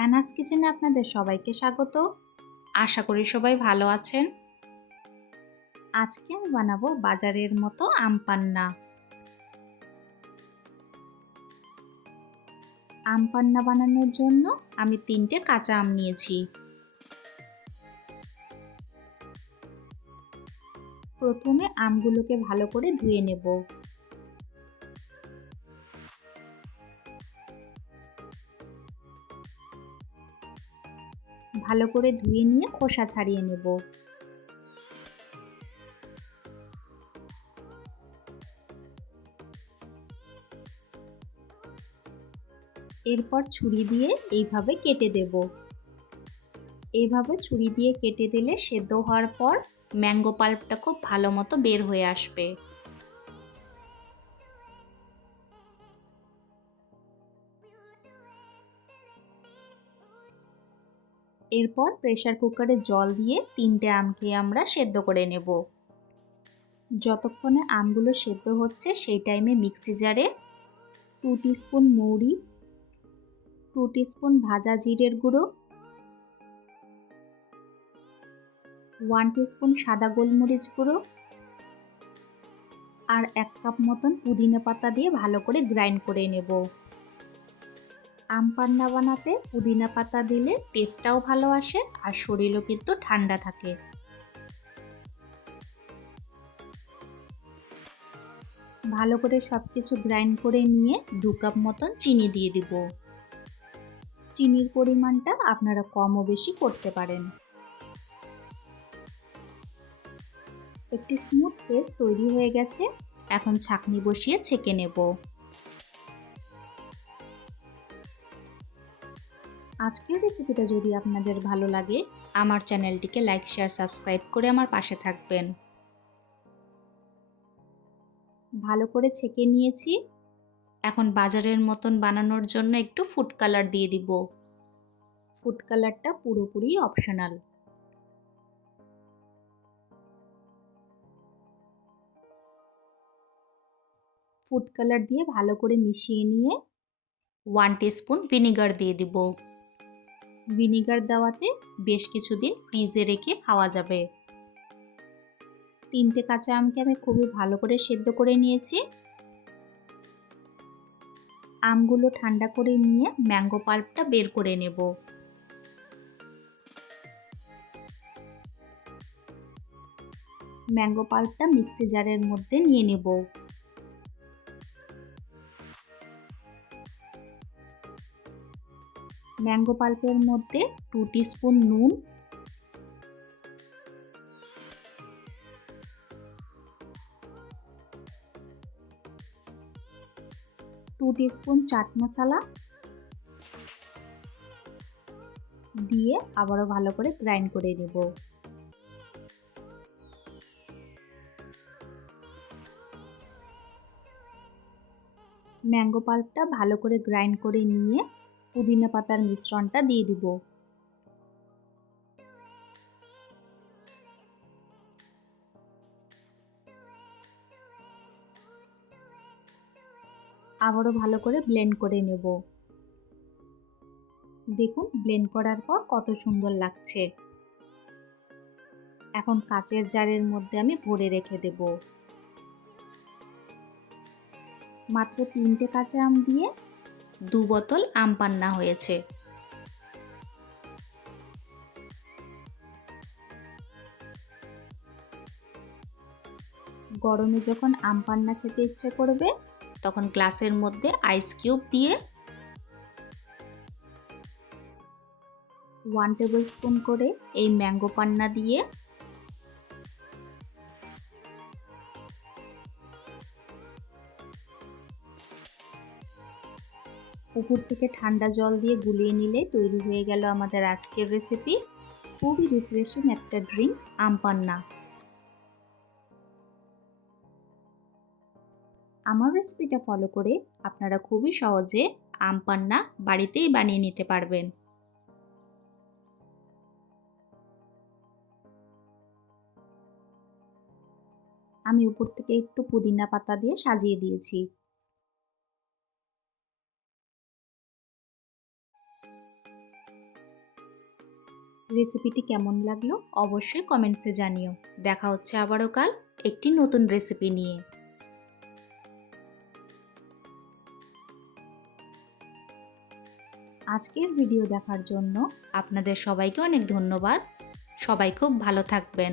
অ্যানাস কিচেনে আপনাদের সবাইকে স্বাগত। আশা করি সবাই ভালো আছেন। আজকে আমি বানাবো বাজারের মতো আম পান্না। আম পান্না বানানোর জন্য আমি তিনটে কাঁচা আম নিয়েছি। প্রথমে আমগুলোকে ভালো করে ধুয়ে নেব। ভালো করে ধুয়ে নিয়ে খোসা ছাড়িয়ে নেব। এরপর ছুরি দিয়ে এইভাবে কেটে দেব। এইভাবে ছুরি দিয়ে কেটে দিলে সেদ্ধ হওয়ার পর ম্যাঙ্গো পাল্পটা খুব ভালো মতো বের হয়ে আসবে। এরপর প্রেশার কুকারে জল দিয়ে তিনটে আমকে আমরা সেদ্ধ করে নেব। যতক্ষণে আমগুলো সেদ্ধ হচ্ছে, সেই টাইমে মিক্সি জারে টু স্পুন মৌরি টু স্পুন ভাজা জিরের গুঁড়ো ওয়ান স্পুন সাদা গোলমরিচ গুঁড়ো আর এক কাপ মতন পুদিনা পাতা দিয়ে ভালো করে গ্রাইন্ড করে নেব। আম পান্না বানাতে পুদিনা পাতা দিলে টেস্টটাও ভালো আসে আর শরীরও কিন্তু ঠান্ডা থাকে। ভালো করে সব কিছু গ্রাইন্ড করে নিয়ে দু কাপ মতন চিনি দিয়ে দিব। চিনির পরিমাণটা আপনারা কম ও বেশি করতে পারেন। একটি স্মুথ পেস্ট তৈরি হয়ে গেছে, এখন ছাকনি বসিয়ে ছেঁকে নেব। আজকের রেসিপিটা যদি আপনাদের ভালো লাগে, আমার চ্যানেলটিকে লাইক, শেয়ার, সাবস্ক্রাইব করে আমার পাশে থাকবেন। ভালো করে ছেঁকে নিয়েছি। এখন বাজারের মতন বানানোর জন্য একটু ফুড কালার দিয়ে দিব। ফুড কালারটা পুরোপুরি অপশনাল ফুড কালার দিয়ে ভালো করে মিশিয়ে নিয়ে ওয়ান স্পুন ভিনিগার দিয়ে দিব। ভিনিগার দেওয়াতে বেশ কিছুদিন ফ্রিজে রেখে খাওয়া যাবে। তিনটে কাঁচা আমকে আমি খুবই ভালো করে সেদ্ধ করে নিয়েছি। আমগুলো ঠান্ডা করে নিয়ে ম্যাঙ্গো পাল্পটা বের করে নেব। ম্যাঙ্গো পাল্পটা মিক্সি জারের মধ্যে নিয়ে নেব। ম্যাঙ্গো পাল্পের মধ্যে টু স্পুন নুন। Two spoon chaat masala. দিয়ে আবারও ভালো করে গ্রাইন্ড করে নেব। ম্যাঙ্গো পাল্পটা ভালো করে গ্রাইন্ড করে নিয়ে পুদিনা পাতার মিশ্রণটা দিয়ে দিব। আবারও ভালো করে ব্লেন্ড করে নেব। দেখুন ব্লেন্ড করার পর কত সুন্দর লাগছে। এখন কাচের জারের মধ্যে আমি ভরে রেখে দেব। মাত্র তিনটে কাঁচা আম দিয়ে দু বোতল আম পান্না হয়েছে। গরমে যখন আম পান্না খেতে ইচ্ছে করবে, তখন গ্লাসের মধ্যে আইস কিউব দিয়ে ওয়ান টেবিল স্পুন করে এই ম্যাঙ্গো পান্না দিয়ে পুকুর থেকে ঠান্ডা জল দিয়ে গুলিয়ে নিলে তৈরি হয়ে গেল আমাদের আজকের রেসিপি খুবই রিফ্রেশিং একটা ড্রিঙ্ক আম পান্না। আমার রেসিপিটা ফলো করে আপনারা খুবই সহজে আম পান্না বাড়িতেই বানিয়ে নিতে পারবেন। আমি উপর থেকে একটু পুদিনা পাতা দিয়ে সাজিয়ে দিয়েছি। রেসিপিটি কেমন লাগল অবশ্যই কমেন্টসে জানিও। দেখা হচ্ছে আবারও কাল একটি নতুন রেসিপি নিয়ে। আজকের ভিডিও দেখার জন্য আপনাদের সবাইকে অনেক ধন্যবাদ। সবাই খুব ভালো থাকবেন।